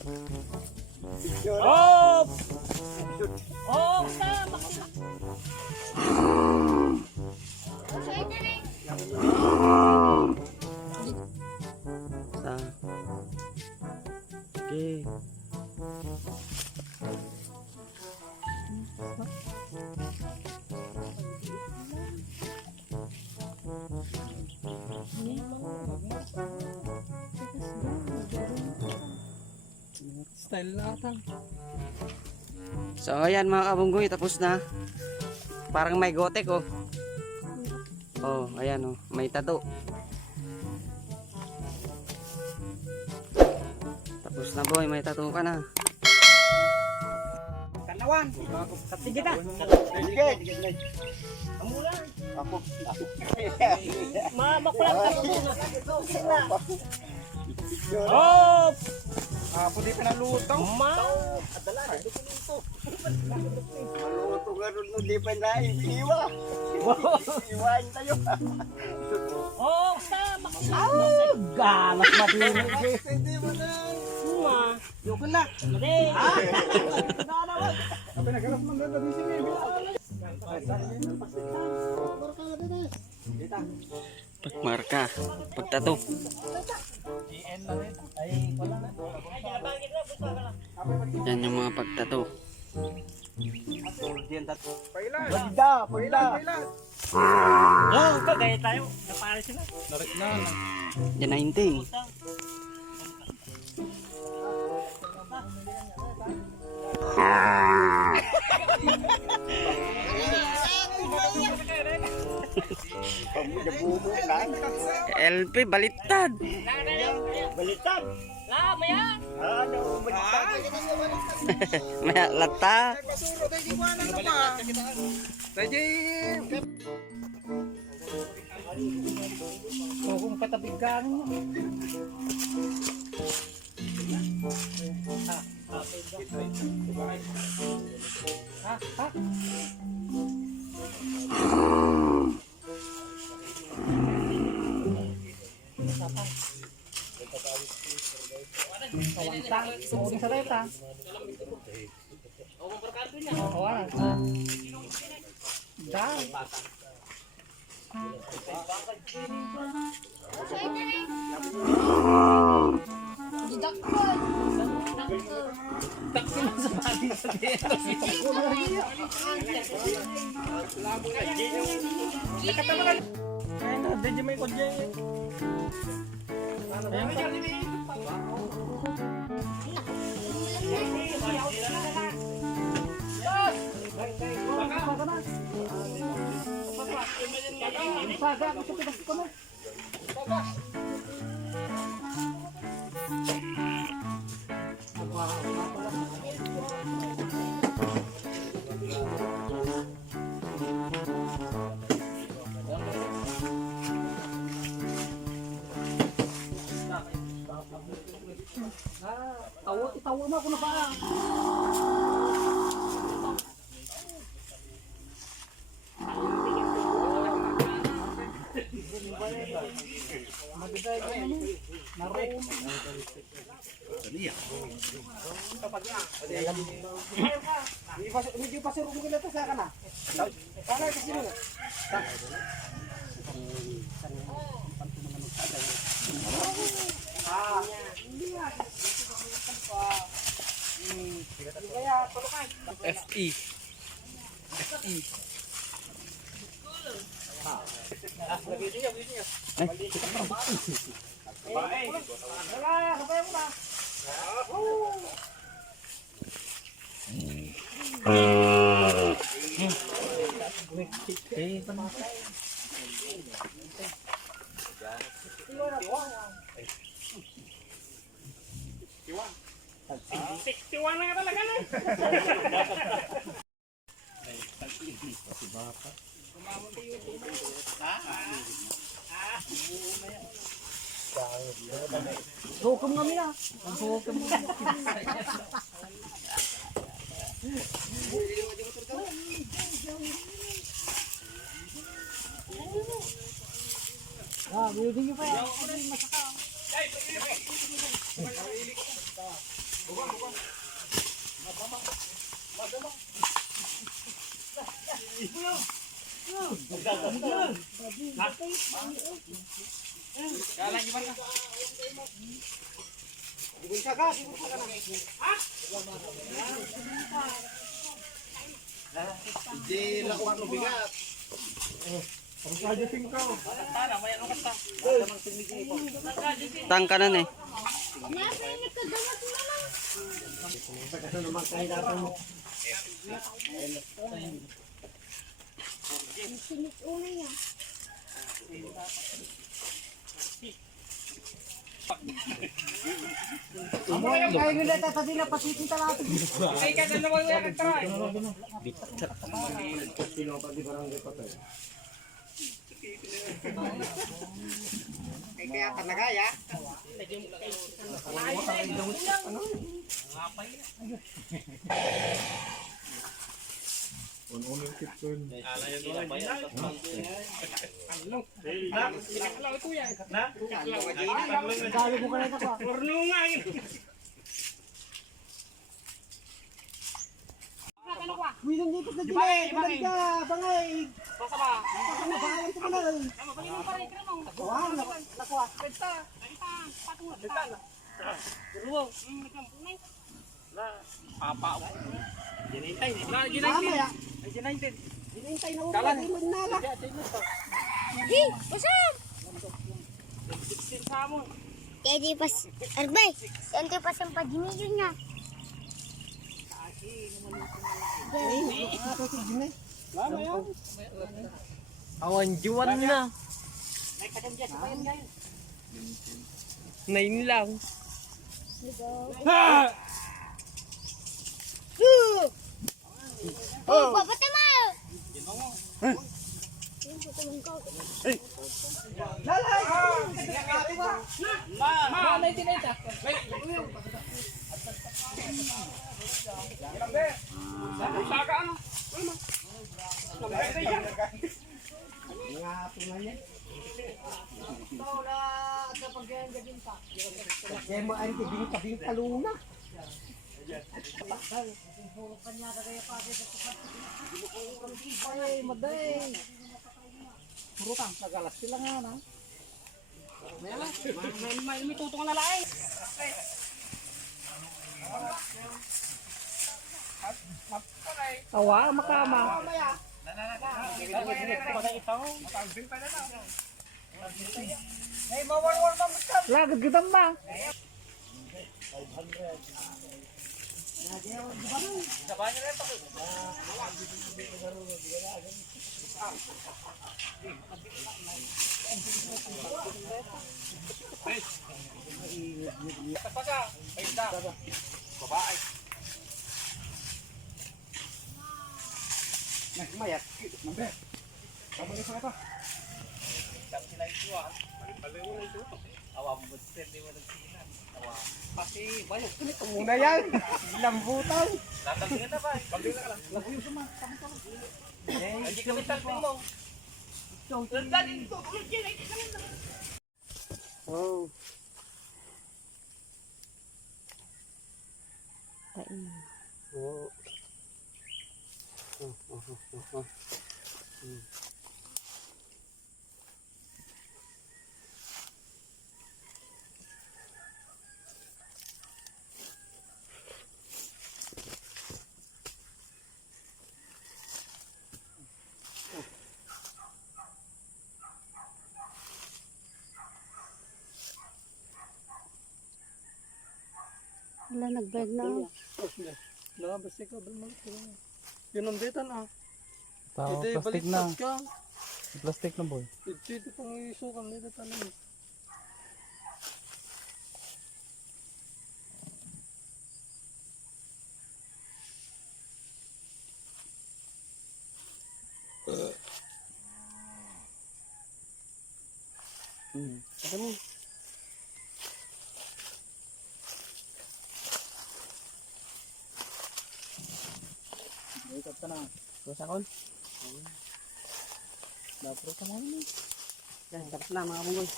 Oh! Oh, sama. Okay. Style na ata. So ayan mga kabunggoy, tapos na. Parang may gotek oh. Oh, ayan oh, may tato. Tapos na boy, may tato ka na. Kanawan. Sige na. Sige. Amulan. Ako. Mamaklan ka mo. Oh! Pwede pa nalutong. Adala, Maluto nga rin di pa na iwa. Iwain tayo. oh, sama. Ganas madinig eh. Hindi mo na. Yoko na. Mali. Apa nagkaroon mo na di sini. Pagmarka, pagtato. Yan yung mga pagtato. Pagda. Oh, kagaya tayo. Napare sila. Narik na. Yan 90. LP baliktad. Baliktad. La, maya. Ano, baliktad. Maya lata. Basuro tayo di wala na pa. Tayo. So, kung patabigan mo. Ha? Kawantang, sumuling sa leta. Kawan. Dahil. Taksin na sa pati sa leta. Nakatawagan. Ayun na, dedyo may kodya yun. Ayun pa. Tawo na ako na pa. Medyo pasuro mo kita sa kana. Kana kasi mo. FE. Tiwan na ka talaga na. Hukom kami na. Hukom kami. Building nyo pa yan. Masaka. Dibunsa ka na. Hindi lakuan mo bigat. Tangkanan eh. Ano naman kahirapan mo? Kaya nila tadi na pasitinta natin. Kaya talaga ya. Minum dito sa dili, balik ka, bangay. Bangay sa kanal. Wah, nakuha. Mamaya. Ginintay na ulo, di mo nala. Hi, usap. Jadi pas Arbay, nanti pas yang pagimilyon niya. Awan juan na. Nain lang. Oh, bapak temal. Lalay! Kaya mo ay kabing taluna. Ay, maday. Puro kang nagalas sila nga na. May tutong na laing. Awa, makama. Lagad kita ba? Mayat. Kabalik sa ito. Muna yan. Lambutan. Oh. Oh. Wala nag-vlog na. Basta ka ba mo? Yun ang bitan ah. Plastic na. Plastic na boy. Ito pang isukan nito tanong. Apa nih? Ikat ka na. Terus akon. Dapro ka mo. Yan, tapos na mga bunggoy.